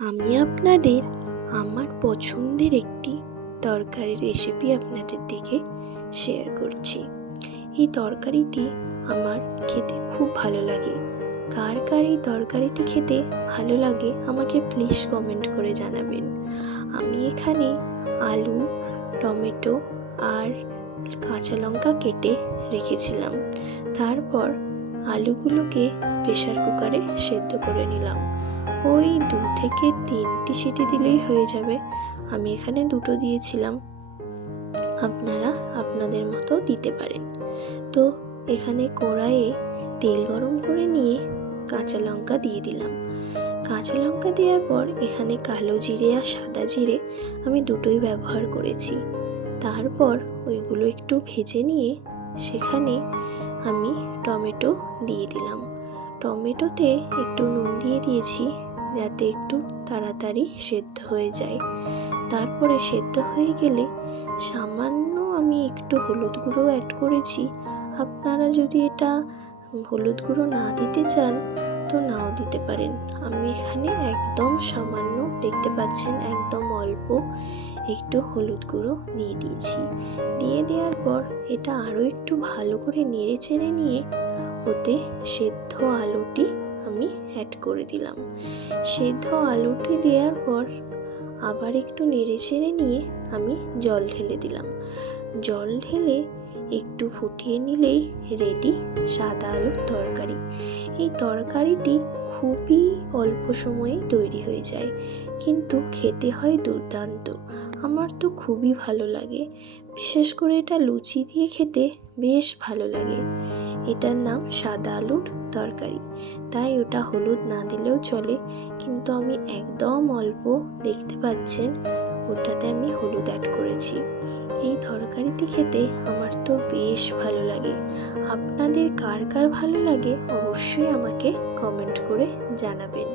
আমি আপনাদের আমার পছন্দের একটি তরকারির রেসিপি আপনাদের দিকে শেয়ার করছি। এই তরকারিটি আমার খেতে খুব ভালো লাগে। কার কার এই তরকারিটি খেতে ভালো লাগে আমাকে প্লিজ কমেন্ট করে জানাবেন। আমি এখানে আলু, টমেটো আর কাঁচা লঙ্কা কেটে রেখেছিলাম। তারপর আলুগুলোকে প্রেসার কুকারে সেদ্ধ করে নিলাম। ওই 2 থেকে 3টি সিটি দিলেই হয়ে যাবে। আমি এখানে 2টো দিয়েছিলাম, আপনারা আপনাদের মতো দিতে পারেন। তো এখানে কড়াইয়ে তেল গরম করে নিয়ে কাঁচা লঙ্কা দিয়ে দিলাম। কাঁচা লঙ্কা দেওয়ার পর এখানে কালো জিরে আর সাদা জিরে আমি দুটোই ব্যবহার করেছি। তারপর ওইগুলো একটু ভেজে নিয়ে সেখানে আমি টমেটো দিয়ে দিলাম। টমেটোতে একটু নুন দিয়ে দিয়েছি যাতে একটু তাড়াতাড়ি সেদ্ধ হয়ে যায়। তারপরে সেদ্ধ হয়ে গেলে সামান্য আমি একটু হলুদ গুঁড়ো অ্যাড করেছি। আপনারা যদি এটা হলুদ গুঁড়ো না দিতে চান তো নাও দিতে পারেন। আমি এখানে একদম সামান্য, দেখতে পাচ্ছেন একদম অল্প একটু হলুদ গুঁড়ো দিয়ে দিয়েছি। দিয়ে দেওয়ার পর এটা আরও একটু ভালো করে নেড়ে চেড়ে নিয়ে ওতে সেদ্ধ আলুটি আমি অ্যাড করে দিলাম। সেদ্ধ আলুটি দেওয়ার পর আবার একটু নেড়ে চেড়ে নিয়ে আমি জল ঢেলে দিলাম। জল ঢেলে একটু ফুটিয়ে নিলেই রেডি সাদা আলুর তরকারি। এই তরকারিটি খুবই অল্প সময়ে তৈরি হয়ে যায়, কিন্তু খেতে হয় দুর্দান্ত। আমার তো খুবই ভালো লাগে, বিশেষ করে এটা লুচি দিয়ে খেতে বেশ ভালো লাগে। এটার নাম সাদা আলুর তরকারি, তাই ওটা হলুদ না দিলেও চলে, কিন্তু আমি একদম অল্প, দেখতে পাচ্ছেন ওটাতে আমি হলুদ অ্যাড করেছি। এই তরকারিটি খেতে আমার তো বেশ ভালো লাগে। আপনাদের কার কার ভালো লাগে অবশ্যই আমাকে কমেন্ট করে জানাবেন।